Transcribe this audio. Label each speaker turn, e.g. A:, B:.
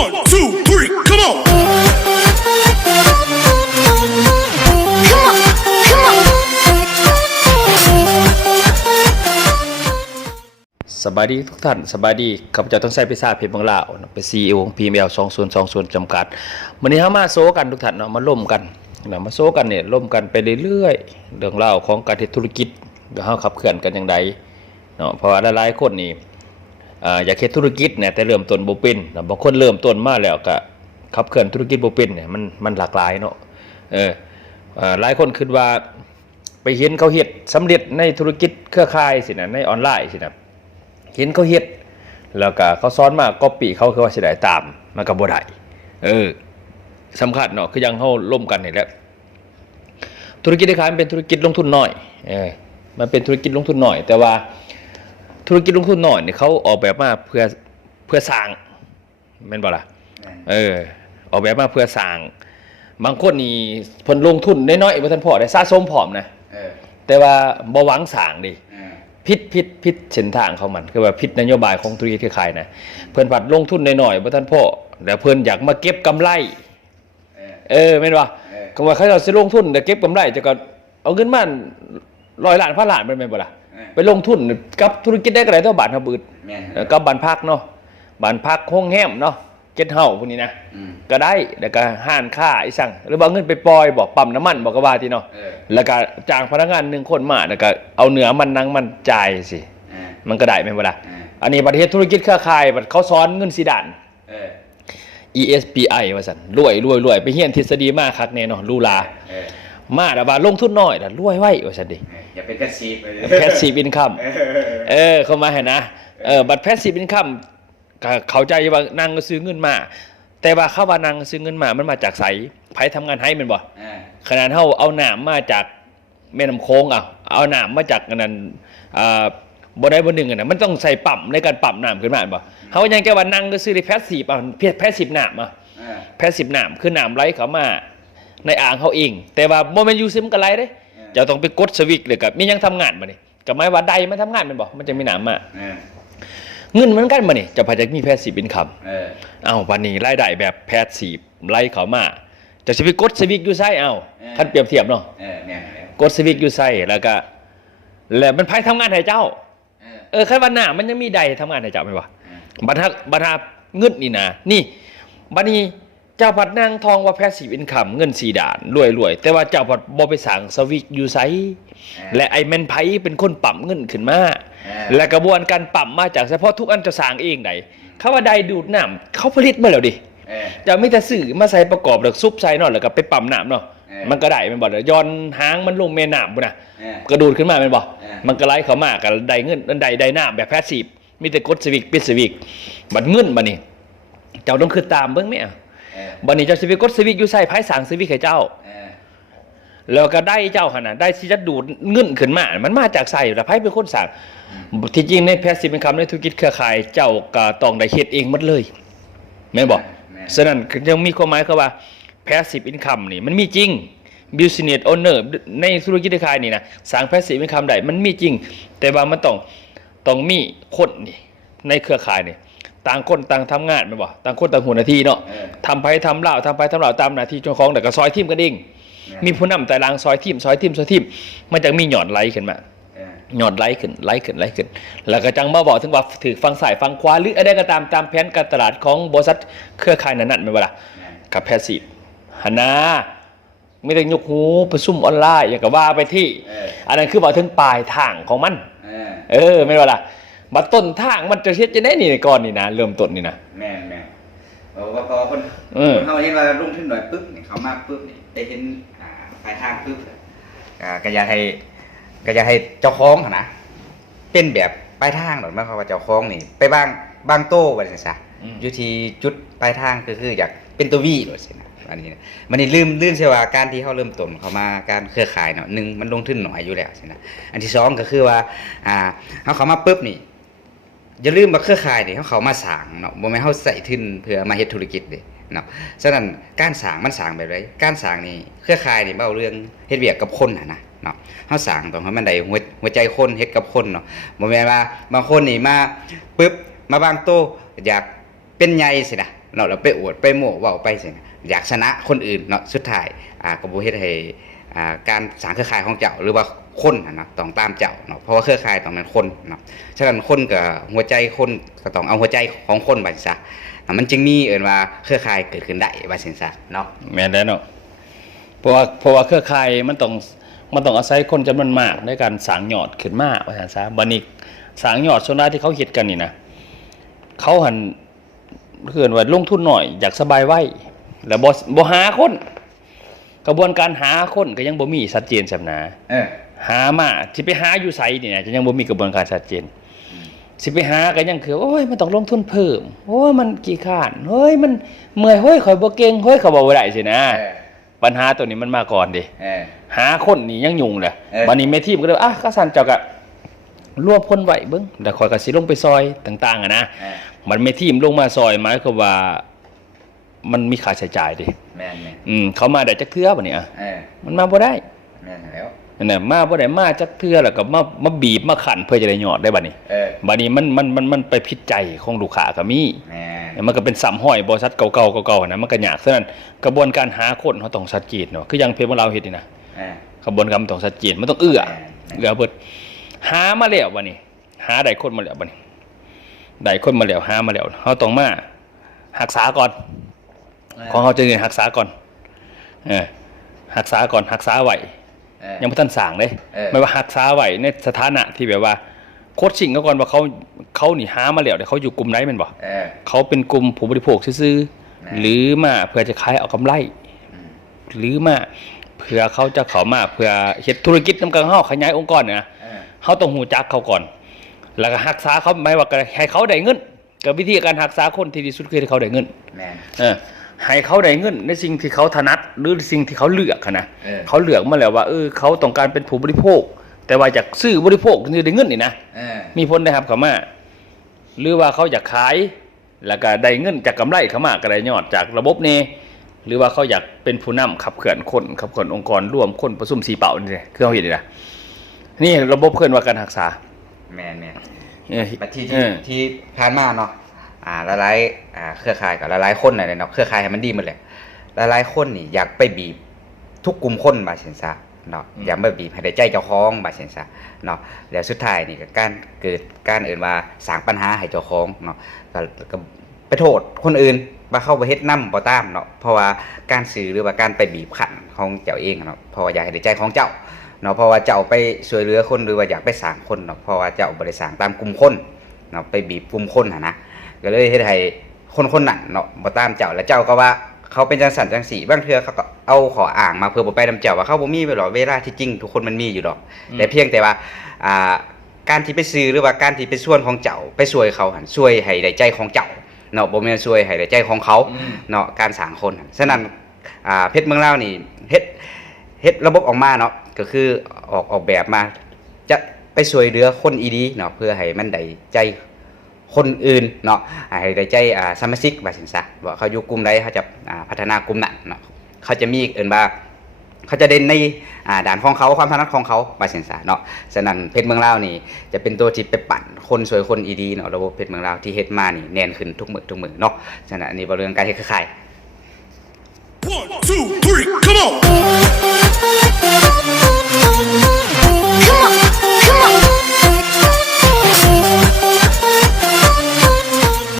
A: One, two, three, come on.
B: Come on, come on.
C: สบายดีทุกท่านสบายดีข้าพเจ้าต้องใช้พิซซ่าเพชรบางลาวเนาะเป็นซีอีของพีเอลสองส่วนสองส่วนจำกัดวันนี้เฮามาโซกันทุกท่านเนาะมาล่มกันเนาะมาโซกันเนี่ยล่มกันไปเรื่อยๆเรื่องราวของการเฮ็ดธุรกิจเฮาขับเคลื่อนกันอย่างไรเนาะเพราะว่าหลายๆคนนี่ อ่าอยากเฮ็ดธุรกิจเนี่ยแต่เริ่มต้นบ่เป็นบางคนเริ่มต้นมาแล้วก็ขับเคลื่อนธุรกิจบ่เป็นเนี่ยมันมันหลากหลายเนาะเอออ่าหลายคนคิดว่าไปเห็นเขาเฮ็ดสำเร็จในธุรกิจเครือข่ายสินะในออนไลน์สินะเห็นเขาเฮ็ดแล้วก็เขาซ้อนมาก็ปีเขาคือว่าสิได้ตามมันก็บ่ได้เออสำคัญเนาะคือยังเฮาร่วมกันนี่แหละธุรกิจที่ขายมันเป็นธุรกิจลงทุนน้อยเออมันเป็นธุรกิจลงทุนน้อย แต่ว่า ธุรกิจลงทุนน้อยนี่เขาออกแบบมาเพื่อเพื่อสร้างแม่นบ่ล่ะเออ ออกแบบมาเพื่อสร้าง บางคนนี่เพิ่นลงทุนน้อยๆบ่ทันพอได้สะสมพร้อมนะ
D: เออ
C: แต่ว่าบ่หวังสร้างดิ
D: เออ
C: พิษพิษพิษเส้นทางของมันคือว่าพิษนโยบายของธุรกิจที่ขายนะเพิ่นผัดลงทุนหน่อยๆบ่ท่านพ่อแต่เพิ่นอยากมาเก็บกำไร
D: เออ
C: เออแม่นว่า
D: เออ
C: ก็ว่าเขาจะสิลงทุนแต่เก็บกำไรจะก็เอาเงินมาร้อยล้านพันล้านเป็นแม่นบ่ล่ะ
D: เออ
C: ไปลงทุนกับธุรกิจได้ก็ได้เท่าบาทเท่าบืด
D: แม่น
C: เออกับบ้านพักเนาะบ้านพักห้องแฮมเนาะเก็ตเฮาพวกนี้นะ
D: อืม
C: ก็ได้แล้วก็ห้านค่าอีสั่งหรือว่าเอาเงินไปปล่อยบอกปั๊มน้ำมันบอกก็ว่าที่เนาะ
D: เออ
C: แล้วก็จ้างพนักงานหนึ่งคนมาแล้วก็เอาเนื้อมันนังมันจ่ายสิ
D: เออ
C: มันก็ได้ไหมนบ่ล่ะ
D: เออ
C: อันนี้ประเทศธุรกิจเครือข่ายบัดเขาสอนเงินสีด่าน
D: เออ
C: ESPI ว่าซั่นรวยรวยรวยไปเฮียนทฤษฎีมากคักแน่นอนลูลา
D: เออ
C: มาแต่ว่าลงทุนน้อยแต่รวยไว้ว่าซั่นดิ
D: เอออย่าเป็นกระซีบเลย
C: passive income
D: เออ
C: เออเข้ามาเห็นนะเออบัตร passive income ก็เข้าใจว่านางก็ซื้อเงินมา แต่ว่าเข้าว่านางซื้อเงินมามันมาจากไสไผทำงานให้แมันบ่
D: เออ
C: ขนาดเฮาเอาน้ำมาจากแม่น้ำโค้งอะเอาน้ำมาจากอันนั้นอ่าบ่ได้บ่หนึ่งอะนะมันต้องใส่ปั๊มในการปั๊มน้ำขึ้นมาบ่เฮายังแค่ว่านั่งก็ซื้อได้แพสซีฟอะแพสซีฟน้ำอะ
D: เออ
C: แพสซีฟน้ำคือน้ำไหลเข้ามาในอ่างเฮาเอง แต่ว่าบ่แม่นอยู่ซึมกันไหลเด้ จะต้องไปกดสวิตช์เลยก็มียังทำงานบ่นี่ก็หมายว่าใดมันทำงานแมันบ่มันจะมีน้ำมา
D: เออ
C: เงินมันกันบ่นี่จะพาจะมีแพสซีฟอินคัม
D: เออ
C: เอ้าวันนี้รายได้แบบแพสซีฟไหลเข้ามาจะสิไปกดสวิตช์อยู่ไสเอ้าคันเปรียบเทียบเนาะ
D: เออแม่นแล้ว
C: กดสวิตช์อยู่ไส้แล้วก็ แล้วมันไพ่ทำงานให้เจ้า
D: เออ
C: เออคันวันหน้ามันยังมีใดทำงานให้เจ้าไหมวะ
D: เออ
C: บัตรบัตรเงินนี่นะนี่บัดนี้ เจ้าผัดนางทองว่าแพสซีฟอินคัมเงินสีด่านรวยรวยแต่ว่าเจ้าผัดบ่ไปสั่งสวิตช์อยู่ไสและไอ้แมนไพเป็นคนปรับเงินขึ้นมา
D: เออ
C: และกระบวนการปรับมาจากเฉพาะทุกอันจะสั่งเองใดเขาว่าใดดูดน้ำเขาผลิตมาแล้วดิ
D: เออ
C: จะไม่แต่สื่อมาใส่ประกอบแล้วซุปใส่เนอนแล้วก็ไปปั๊มน้ำเนาะ
D: เออ
C: มันก็ได้แมันบอกเลยย้อนหางมันลงแม่น้ำบุนะ
D: เออ
C: กระดูดขึ้นมาแมันบอก
D: เออ
C: มันก็ไล่เขามากกับไดเงินไดไดน้ำแบบแพสซีฟมีแต่กดสวิกปิดสวิกบัดเงินบัดนี้เจ้าต้องคือตามเบิ่งแม่
D: เออ
C: บัดนี้เจ้าสวิกกดสวิกอยู่ใส่ไพ่สางสวิกให้เจ้า
D: เออ
C: แล้วก็ได้เจ้าขนาดได้ที่จะดูดเงินขึ้นมา มันมาจากใส่แต่ไพ่เป็นคนสั่งที่จริงในแพสซีฟเป็นคำในธุรกิจเครือข่ายเจ้าก็ต้องได้เฮ็ดเองหมดเลยแม่นบอก
D: แม่น
C: ฉะนั้นยังมีความหมายคือว่า passive income นี่มันมีจริง business owner ในธุรกิจขายนี่นะสร้าง passive income ได้มันมีจริง แต่ว่ามันต้องต้องมีคนนี่ในเครือข่ายนี่ ต่างคนต่างทำงานแม่นบ่ต่างคนต่างหัวหน้าที่เนาะ
D: เออ
C: ทำไปทำเล่าทำไปทำเล่าตามหน้าที่เจ้าของแต่ก็ซอยทีมกันเอง
D: แม่น
C: มีผู้นำแต่ลางซอยทีมซอยทีมซอยทีมมันจะมีหย่อนไหลขึ้นมา
D: เออ
C: หยอดไล่ขึ้นไล่ขึ้นไล่ขึ้น แล้วก็จังมาบอกถึงว่าถือฟังสายฟังขวาหรืออะไรก็ตามตามแผนการตลาดของบริษัทเครือข่ายนั้นๆไม่ว่าล่ะ
D: แม่น
C: กับแพสซีฟหันนาไม่ได้ยกหูประซุ่มออนไลน์อย่างกับว่าไปที่
D: เออ
C: อันนั้นคือบอกถึงปลายทางของมัน
D: เออ
C: เออไม่ว่าล่ะ มาต้นทางมันจะเช็ดจะได้นี่ก่อนนี่นะเริ่มต้นนี่นะ
D: แม่นแม่นเพราะว่าพอคน
C: เออ
D: คนเขาเห็นว่าลงทุนหน่อยปุ๊บนี่เขามาปุ๊บนี่ได้เห็นอ่าปลายทางปุ๊บอ่าก็อยากให้ก็อยากให้เจ้าของหั่นนะเป็นแบบปลายทางหน่อยหมายความว่าเจ้าของนี่ ไปบางบางโต้ว่าจังซะ
C: อืม
D: อยู่ที่จุดปลายทางก็คืออยากเป็นตัววีหน่อยสินะอันนี้นะมันนี่ลืมลืมเสียว่าการที่เขาเริ่มต้นเขามาการเครือข่ายเนาะหนึ่งมันลงทุนหน่อยอยู่แล้วสินะอันที่สองก็คือว่าอ่าเขาเขามาปุ๊บนี่ อย่าลืมว่าเครือข่ายนี่เขาเขามาสางเนาะบ่แม่นเฮาใส่ทุนเพื่อมาเฮ็ดธุรกิจเด้เนาะฉะนั้นการสางมันสางแบบไรการสางนี่เครือข่ายนี่เว้าเรื่องเฮ็ดเวียกกับคนน่ะนะเนาะเฮาสางต้องให้มันได้หัวหัวใจคนเฮ็ดกับคนเนาะบ่แม่นว่าบางคนนี่มาปึ๊บมาบางโตอยากเป็นใหญ่สินะเนาะแล้วไปอวดไปโม้เว้าไปสินะอยากชนะคนอื่นเนาะสุดท้ายอ่าก็บ่เฮ็ดให้อ่าการสางเครือข่ายของเจ้าหรือว่า คนน่ะเนาะต้องตามเจ้าเนาะเพราะว่าเครือข่ายต้องเป็นคนเนาะฉะนั้นคนกับหัวใจคนก็ต้องเอาหัวใจของคนไปซะอะมันจึงมีเอิ้นว่าเครือข่ายเกิดขึ้นได้ว่าซั่นซะเนาะ
C: แม่นแล้วเนาะเพราะว่าเพราะว่าเครือข่ายมันต้องมันต้องอาศัยคนจำนวนมากในการสร้างยอดขึ้นมาว่าซั่นซะบัดนี้สร้างยอดส่วนใหญ่ที่เขาเฮ็ดกันนี่นะเขาหันเพื่อนว่าลงทุนหน่อยอยากสบายไว้แล้วบ่บ่หาคน กระบวนการหาคนก็ยังบ่มีชัดเจนสำนา
D: เออ
C: หามาสิไปหาอยู่ไสนี่นะจะยังบ่มีกระบวนการชัดเจน สิไปหาก็ยังคือโอ้ยมันต้องลงทุนเพิ่มโอ้ยมันกี่ข้านเฮ้ยมันเมื่อยเฮ้ยข่อยบ่เก่งเฮ้ยเขาบอกบ่ได้สินะ
D: เออ
C: ปัญหาตัวนี้มันมาก่อนดิ
D: เออ
C: หาคนนี่ยังยุ่งเลย
D: เออ
C: วันนี้แม่ทีมก็เลยอะก็สั่นเจ้าก็รวบคนไว้เบิ่งแล้วข่อยก็สิลงไปซอยต่าง ๆอะนะ
D: เออ
C: มันแม่ทีมลงมาซอยหมายความว่า มันมีค่าใช้จ่ายดิ
D: แม่นแม่น
C: อืมเขามาได้จักเทื่อบัดนี้อะ
D: เออ
C: มันมาบ่ได้
D: แม่นแล้ว
C: นั่นน่ะมาบ่ได้มาจักเทื่อแล้วก็มามาบีบมาขันเพื่อจะได้ยอดได้บัดนี้
D: เออ
C: บัดนี้มันมันมันมันไปผิดใจของลูกค้าก็มี
D: แม่น
C: มันก็เป็นสำห้อยบริษัทเก่าๆเก่าๆนะมันก็ยากฉะนั้นกระบวนการหาคนเขาต้องชัดเจนเนาะคืออยังเพจของเราเฮ็ดนี่นะ
D: เออ
C: กระบวนการมันต้องชัดเจนมันต้องเอื้อ
D: แม่น
C: เอื้อเบิดหามาแล้วบัดนี้ หาได้คนมาแล้วบัดนี้ได้คนมาแล้วหามาแล้วเฮาต้องมารักษาก่อน ของเขาจะเรียนรักษาก่อน เออรักษาก่อนรักษาไว้
D: เออ
C: ยังบ่ทันสร้างเลย
D: เออ
C: ไม่ว่ารักษาไว้ในสถานะที่แบบว่า โคชชิงเขาก่อนว่าเขาเขานี่หามาแล้วเดี๋ยวเขาอยู่กลุ่มไหนแม่นบ่
D: เออ
C: เขาเป็นกลุ่มผู้บริโภคซื่อ
D: แม่
C: ๆหรือมาเพื่อจะขายเอากำไร หรือมาเพื่อเขาจะเข้ามาเพื่อเฮ็ดธุรกิจนำกันเฮาขยายองค์กรเนี่ยนะ
D: เออ
C: เฮาต้องฮู้จักเขาก่อน แล้วก็รักษาเขาหมายว่าก็ให้เขาได้เงินกับวิธีการรักษาคนที่ดีสุดคือให้เขาได้เงิน
D: แม่น
C: เออ ให้เขาได้เงินในสิ่งที่เขาถนัดหรือสิ่งที่เขาเลือกอะนะ
D: เออ
C: เขาเลือกมาแล้วว่าเออเขาต้องการเป็นผู้บริโภค แต่ว่าอยากซื้อบริโภคนี่ได้เงินนี่นะ
D: เออ
C: มีผลนะครับเขามาหรือว่าเขาอยากขายแล้วก็ได้เงินจากกำไรเขามาก็ได้ยอดจากระบบนี้หรือว่าเขาอยากเป็นผู้นำขับเคลื่อนคนขับเคลื่อนองค์กรร่วมคนประชุมสีเป่านี่แหละคือเขาเห็นนี่นะนี่ระบบเคลื่อนว่าการรักษา
D: แม่นแม่น
C: เออ
D: บัดที่
C: เอ
D: ที่
C: อ
D: ที่ผ่านมาเนาะอ่าหลายๆ อ่าเครือข่ายกับหลายๆคนน่ะเนาะเครือข่ายให้มันดีหมดแหละหลายๆคนนี่อยากไปบีบทุกกลุ่มคนบาดเซนซะเนาะอยากไปบีบให้ได้ใจเจ้าของบาดเซนซะเนาะแล้วสุดท้ายนี่ก็การเกิดการเอื่นว่าสร้างปัญหาให้เจ้าของเนาะก็ก็ไปโทษคนอื่นว่าเข้าไปเฮ็ดนำบ่ตามเนาะเพราะว่าการสื่อหรือว่าการไปบีบขันของเจ้าเองเนาะเพราะว่าอยากให้ได้ใจของเจ้าเนาะเพราะว่าเจ้าไปช่วยเหลือคนหรือว่าอยากไปสร้างคนเนาะเพราะว่าเจ้าบริสร้างตามกลุ่มคนเนาะไปบีบกลุ่มคนนะนะก็เลยเฮ็ดให้ คนคนนั้นเนาะบ่ตามเจ้าแล้วเจ้าก็ว่าเขาเป็นจังสันจังสีบางเทื่อเขาก็เอาขออ่างมาเพื่อบ่ไปนํเจ้าว่าเขาบ่มีไปหรอกเวลาที่จริง ทุกคนมันมีอยู่ดอก แต่เพียงแต่ว่าอ่าการที่ไปซื้อหรือว่าการที่ไปส่วนของเจ้าไปช่วยเขาหันช่วยให้ได้ใจของเจ้าเนาะบ่แม่นช่วยให้ได้ใจของเขาเนาะการสร้างคนหั่นฉะนั้นอ่าเพชรเมืองลาวนี่เฮ็ดเฮ็ดระบบออกมาเนาะก็คือออกออกแบบมาจะไปช่วยเหลือคนอีดีเนาะเพื่อให้มันได้ใจ คนอื่นเนาะให้ได้ใจอ่าสมาชิกว่าซั่นซะว่าเขาอยู่กลุ่มใดเขาจะอ่าพัฒนากลุ่มนั้นเนาะเขาจะมีเอิ้นว่าเขาจะเด่นในด่านของเขาความถนัดของเขาว่าซั่นซะเนาะฉะนั้นเพชรเมืองลาวนี่จะเป็นตัวที่ไปปั่นคนสวยคนอีดีเนาะระบบเพชรเมืองลาวที่เฮ็ดมานี่แน่นขึ้นทุกมือทุกมือเนาะฉะนั้นอันนี้บ่เรื่องการเฮ็ดคือข่าย
A: One, two, three, come on.